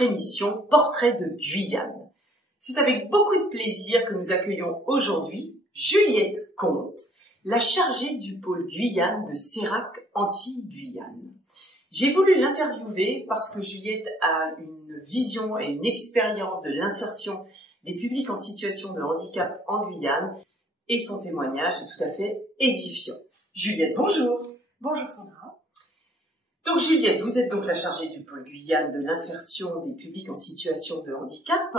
notre émission Portrait de Guyane. C'est avec beaucoup de plaisir que nous accueillons aujourd'hui Juliette Comte, la chargée du pôle Guyane de CERAC Antilles-Guyane. J'ai voulu l'interviewer parce que Juliette a une vision et une expérience de l'insertion des publics en situation de handicap en Guyane et son témoignage est tout à fait édifiant. Juliette, bonjour. Bonjour Sandra. Donc Juliette, vous êtes donc la chargée du pôle Guyane de l'insertion des publics en situation de handicap.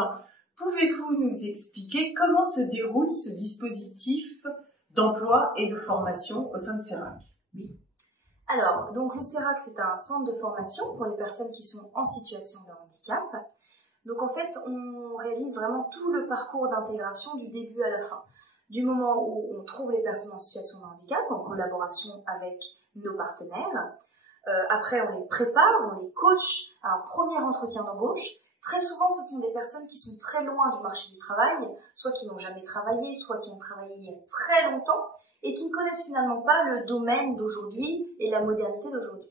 Pouvez-vous nous expliquer comment se déroule ce dispositif d'emploi et de formation au sein de CERAC? Oui. Alors, donc le CERAC, c'est un centre de formation pour les personnes qui sont en situation de handicap. Donc en fait, on réalise vraiment tout le parcours d'intégration du début à la fin. Du moment où on trouve les personnes en situation de handicap, en collaboration avec nos partenaires. Après, on les prépare, on les coach à un premier entretien d'embauche. Très souvent, ce sont des personnes qui sont très loin du marché du travail, soit qui n'ont jamais travaillé, soit qui ont travaillé il y a très longtemps, et qui ne connaissent finalement pas le domaine d'aujourd'hui et la modernité d'aujourd'hui.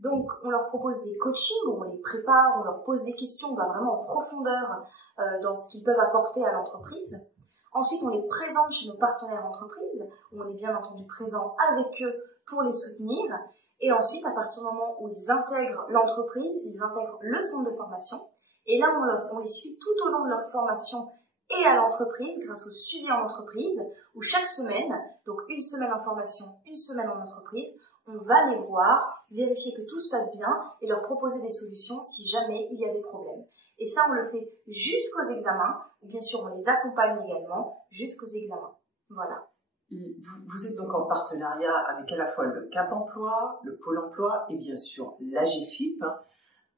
Donc, on leur propose des coachings, on les prépare, on leur pose des questions, on va vraiment en profondeur dans ce qu'ils peuvent apporter à l'entreprise. Ensuite, on les présente chez nos partenaires entreprises, où on est bien entendu présent avec eux pour les soutenir. Et ensuite, à partir du moment où ils intègrent l'entreprise, ils intègrent le centre de formation. Et là, on les suit tout au long de leur formation et à l'entreprise, grâce au suivi en entreprise, où chaque semaine, donc une semaine en formation, une semaine en entreprise, on va les voir, vérifier que tout se passe bien et leur proposer des solutions si jamais il y a des problèmes. Et ça, on le fait jusqu'aux examens, ou bien sûr, on les accompagne également jusqu'aux examens. Voilà. Vous êtes donc en partenariat avec à la fois le Cap Emploi, le Pôle Emploi et bien sûr l'AGFIP.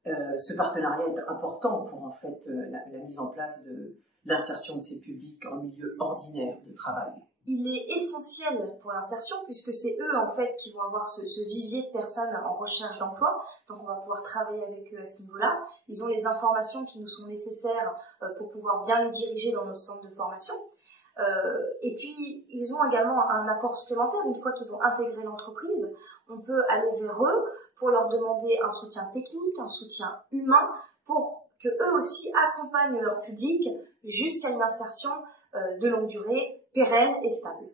Ce partenariat est important pour en fait la mise en place de l'insertion de ces publics en milieu ordinaire de travail. Il est essentiel pour l'insertion puisque c'est eux en fait qui vont avoir ce vivier de personnes en recherche d'emploi. Donc on va pouvoir travailler avec eux à ce niveau-là. Ils ont les informations qui nous sont nécessaires pour pouvoir bien les diriger dans notre centre de formation. Et puis, ils ont également un apport supplémentaire. Une fois qu'ils ont intégré l'entreprise, on peut aller vers eux pour leur demander un soutien technique, un soutien humain, pour que eux aussi accompagnent leur public jusqu'à une insertion de longue durée, pérenne et stable.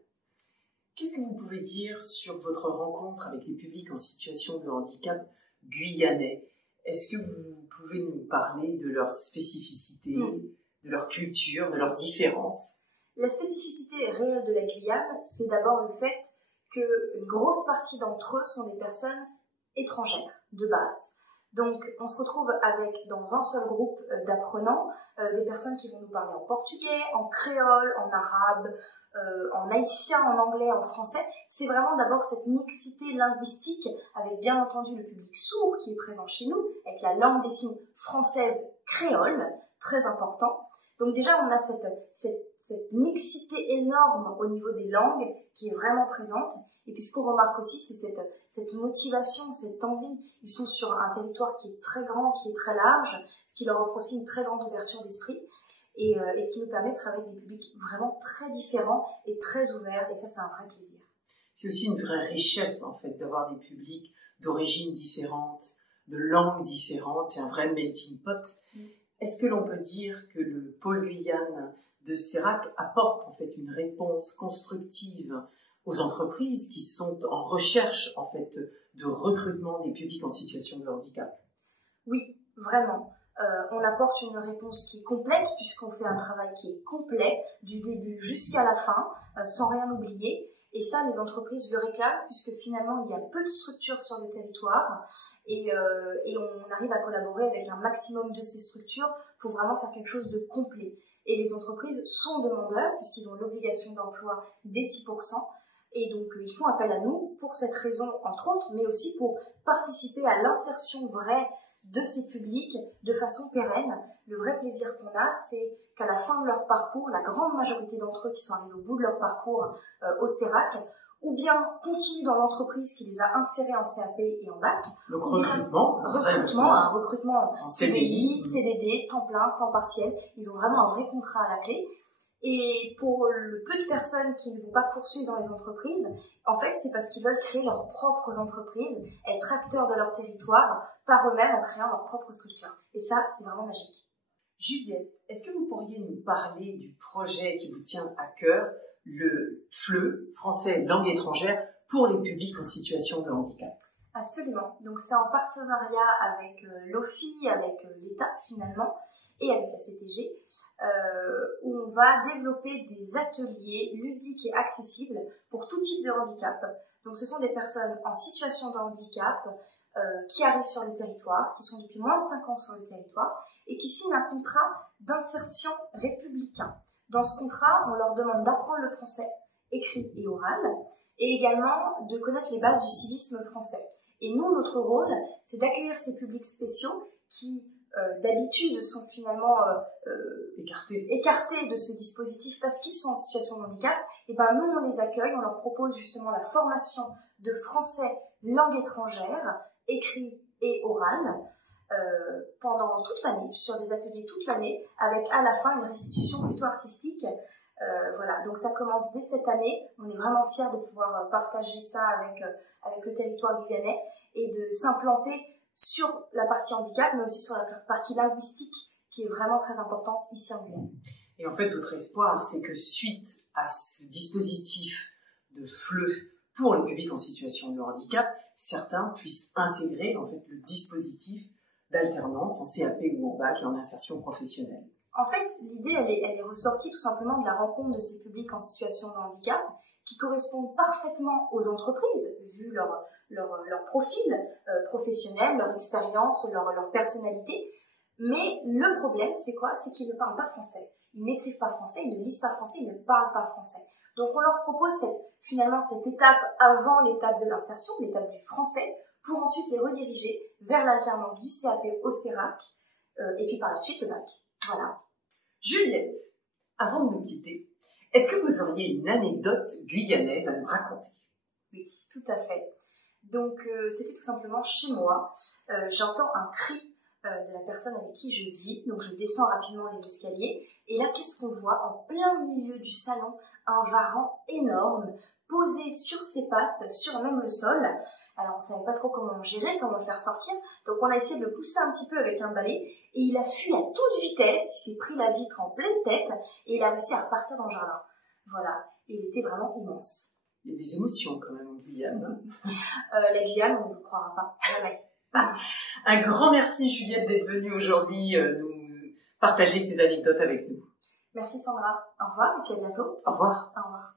Qu'est-ce que vous pouvez dire sur votre rencontre avec les publics en situation de handicap guyanais? Est-ce que vous pouvez nous parler de leur spécificité, de leur culture, de leurs différences? La spécificité réelle de la Guyane, c'est d'abord le fait qu'une grosse partie d'entre eux sont des personnes étrangères, de base. Donc, on se retrouve avec, dans un seul groupe d'apprenants, des personnes qui vont nous parler en portugais, en créole, en arabe, en haïtien, en anglais, en français. C'est vraiment d'abord cette mixité linguistique, avec bien entendu le public sourd qui est présent chez nous, avec la langue des signes française créole, très important. Donc déjà, on a cette mixité énorme au niveau des langues qui est vraiment présente. Et puis ce qu'on remarque aussi, c'est cette motivation, cette envie. Ils sont sur un territoire qui est très grand, qui est très large, ce qui leur offre aussi une très grande ouverture d'esprit. Et ce qui nous permet de travailler avec des publics vraiment très différents et très ouverts. Et ça, c'est un vrai plaisir. C'est aussi une vraie richesse, en fait, d'avoir des publics d'origines différentes, de langues différentes. C'est un vrai melting pot. Est-ce que l'on peut dire que le pôle Guyane de CERAC apporte en fait une réponse constructive aux entreprises qui sont en recherche en fait de recrutement des publics en situation de handicap? Oui, vraiment. On apporte une réponse qui est complète puisqu'on fait un travail qui est complet du début jusqu'à la fin, sans rien oublier. Et ça, les entreprises le réclament puisque finalement, il y a peu de structures sur le territoire. Et on arrive à collaborer avec un maximum de ces structures pour vraiment faire quelque chose de complet. Et les entreprises sont demandeurs puisqu'ils ont l'obligation d'emploi des 6%. Et donc, ils font appel à nous pour cette raison, entre autres, mais aussi pour participer à l'insertion vraie de ces publics de façon pérenne. Le vrai plaisir qu'on a, c'est qu'à la fin de leur parcours, la grande majorité d'entre eux qui sont arrivés au bout de leur parcours au CERAC, ou bien continuent dans l'entreprise qui les a insérés en CAP et en bac. Donc recrutement, un recrutement en CDI, CDD, temps plein, temps partiel. Ils ont vraiment un vrai contrat à la clé. Et pour le peu de personnes qui ne vont pas poursuivre dans les entreprises, en fait, c'est parce qu'ils veulent créer leurs propres entreprises, être acteurs de leur territoire par eux-mêmes en créant leur propre structure. Et ça, c'est vraiment magique. Juliette, est-ce que vous pourriez nous parler du projet qui vous tient à cœur, le FLE, français langue étrangère, pour les publics en situation de handicap? Absolument. Donc c'est en partenariat avec l'OFI, avec l'État finalement, et avec la CTG, où on va développer des ateliers ludiques et accessibles pour tout type de handicap. Donc ce sont des personnes en situation de handicap qui arrivent sur le territoire, qui sont depuis moins de 5 ans sur le territoire, et qui signent un contrat d'insertion républicain. Dans ce contrat, on leur demande d'apprendre le français écrit et oral, et également de connaître les bases du civisme français. Et nous, notre rôle, c'est d'accueillir ces publics spéciaux qui, d'habitude, sont finalement écartés de ce dispositif parce qu'ils sont en situation de handicap. Et ben nous, on les accueille, on leur propose justement la formation de français langue étrangère, écrit et oral, pendant toute l'année, sur des ateliers toute l'année, avec à la fin une restitution plutôt artistique. Voilà, donc ça commence dès cette année. On est vraiment fiers de pouvoir partager ça avec le territoire guyanais et de s'implanter sur la partie handicap, mais aussi sur la partie linguistique qui est vraiment très importante ici en Guyane. Et en fait, votre espoir, c'est que suite à ce dispositif de FLE pour le public en situation de handicap, certains puissent intégrer en fait le dispositif d'alternance en CAP ou en bac et en insertion professionnelle. En fait, l'idée, elle est ressortie tout simplement de la rencontre de ces publics en situation de handicap qui correspondent parfaitement aux entreprises, vu leur profil professionnel, leur expérience, leur personnalité. Mais le problème, c'est quoi? C'est qu'ils ne parlent pas français. Ils n'écrivent pas français, ils ne lisent pas français, ils ne parlent pas français. Donc on leur propose finalement cette étape avant l'étape de l'insertion, l'étape du français, pour ensuite les rediriger vers l'alternance du CAP au CERAC, et puis par la suite le bac. Voilà. Juliette, avant de nous quitter, est-ce que vous auriez une anecdote guyanaise à nous raconter? Oui, tout à fait. Donc c'était tout simplement chez moi. J'entends un cri de la personne avec qui je vis, donc je descends rapidement les escaliers, et là qu'est-ce qu'on voit? En plein milieu du salon, un varan énorme, posé sur ses pattes, sur même le sol. Alors on savait pas trop comment le gérer, comment le faire sortir, donc on a essayé de le pousser un petit peu avec un balai, et il a fui à toute vitesse, il s'est pris la vitre en pleine tête, et il a réussi à repartir dans le jardin. Voilà, et il était vraiment immense. Il y a des émotions quand même en Guyane. La Guyane, on ne vous croira pas, jamais. Un grand merci Juliette d'être venue aujourd'hui nous partager ces anecdotes avec nous. Merci Sandra, au revoir et puis à bientôt. Au revoir. Au revoir.